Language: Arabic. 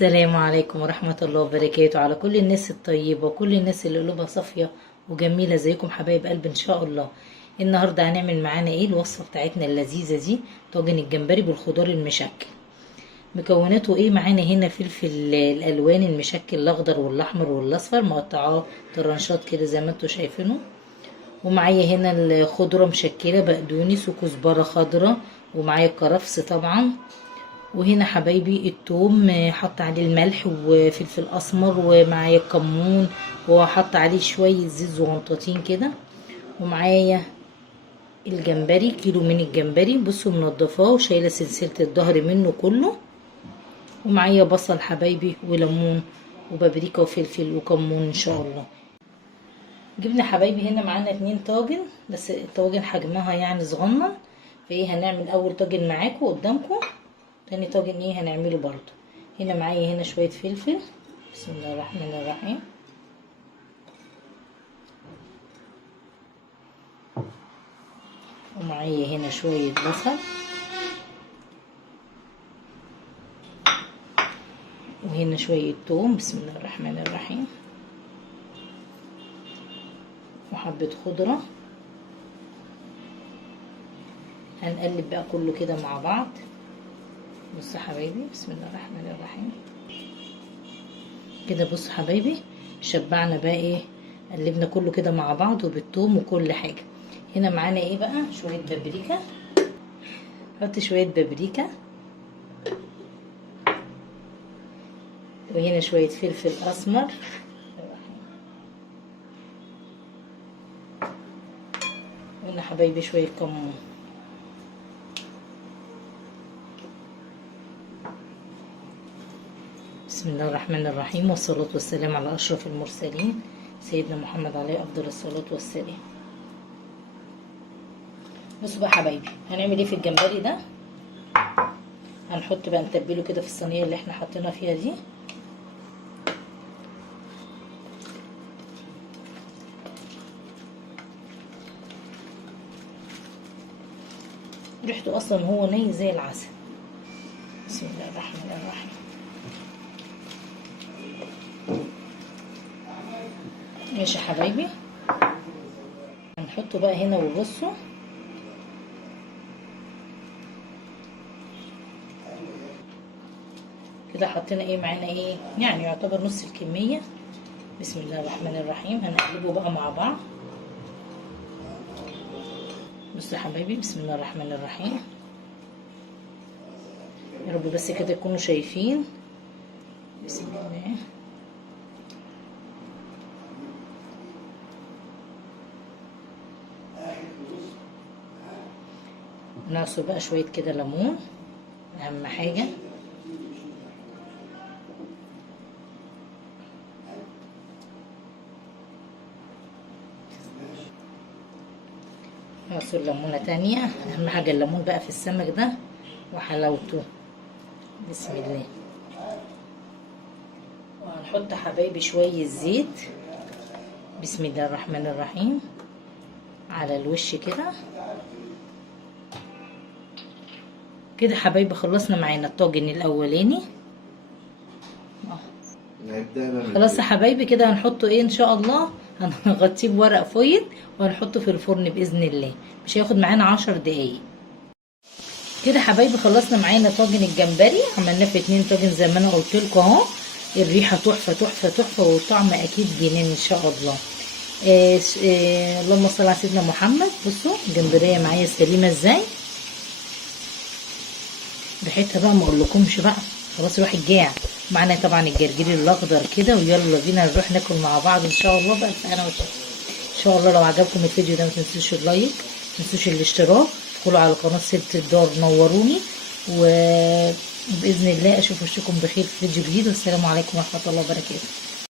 السلام عليكم ورحمة الله وبركاته على كل الناس الطيبة وكل الناس اللي قلوبها صافية وجميلة زيكم حبايب قلب ان شاء الله. النهاردة هنعمل معانا ايه الوصفة بتاعتنا اللذيذة دي، طاجن الجمبري بالخضار المشكل. مكوناته ايه معانا؟ هنا فلفل الالوان المشكل الاخضر والاحمر والاصفر مقطعاه طرنشات كده زي ما انتوا شايفينه، ومعايا هنا الخضرة مشكلة بقدونس وكزبرة خضرة، ومعايا الكرفس طبعا، وهنا حبايبي التوم حط عليه الملح وفلفل اسمر، ومعايا الكمون وحط عليه شويه زيت زغنطاطين كده، ومعايا الجمبري كيلو من الجمبري بصوا منضفاه وشايله سلسله الظهر منه كله، ومعايا بصل حبايبي وليمون وبابريكا وفلفل وكمون ان شاء الله. جبنا حبايبي هنا معانا 2 طاجن، بس الطواجن حجمها يعني صغنن، فايه هنعمل اول طاجن معاكم قدامكم، تاني طاجن ايه هنعمله برضو. هنا معايا هنا شوية فلفل، بسم الله الرحمن الرحيم، ومعايا هنا شوية بصل، وهنا شوية توم بسم الله الرحمن الرحيم، وحبة خضرة. هنقلب بقى كله كده مع بعض. بصوا حبايبي بسم الله الرحمن الرحيم كده، بصوا حبايبي شبعنا بقى ايه، قلبنا كله كده مع بعض وبالثوم وكل حاجه. هنا معانا ايه بقى، شويه بابريكا، حط شويه بابريكا، وهنا شويه فلفل اسمر، وهنا حبايبي شويه كمون. بسم الله الرحمن الرحيم، والصلاة والسلام على أشرف المرسلين سيدنا محمد عليه أفضل الصلاة والسلام. بصوا بقى حبايبي هنعمل ايه في الجمبري ده. هنحط بقى نتبله كده في الصينية اللي احنا حطينا فيها دي، ريحته أصلا هو ني زي العسل. بسم الله الرحمن الرحيم. ماشي يا حبايبي، هنحطه بقى هنا وبصوا كده حطينا ايه معانا ايه، يعني يعتبر نص الكمية. بسم الله الرحمن الرحيم، هنقلبه بقى مع بعض. بصوا يا حبايبي بسم الله الرحمن الرحيم، يا رب بس كده تكونوا شايفين. بسم الله. نعصر بقى شوية كده ليمون اهم حاجة، نعصر ليمونة تانية، اهم حاجة الليمون بقى في السمك ده وحلاوته. بسم الله. وهنحط حبايبي شوية زيت بسم الله الرحمن الرحيم على الوش كده كده حبايبي. خلصنا معانا الطاجن الاولاني خلاص يا حبايبي. كده هنحطه ايه ان شاء الله، هنغطيه بورق فويل وهنحطه في الفرن باذن الله، مش هياخد معانا 10 دقايق. كده حبايبي خلصنا معانا طاجن الجمبري، عملناه في 2 طاجن زي ما انا قلت لكم اهو. الريحه تحفه تحفه تحفه، والطعم اكيد جنان ان شاء الله. اللهم صل على سيدنا محمد. بصوا الجمبريه معايا سليمه ازاي، ريحتها بقى ما اقولكمش بقى، خلاص الواحد جاع. معانا طبعا الجرجير الاخضر كده، ويلا بينا نروح ناكل مع بعض ان شاء الله بقى. انا ان شاء الله لو عجبكم الفيديو ده ما تنسوش اللايك، ما تنسوش الاشتراك، ادخلوا على قناه ست الدار نوروني، وباذن الله اشوف وشكم بخير في فيديو جديد، والسلام عليكم ورحمه الله وبركاته.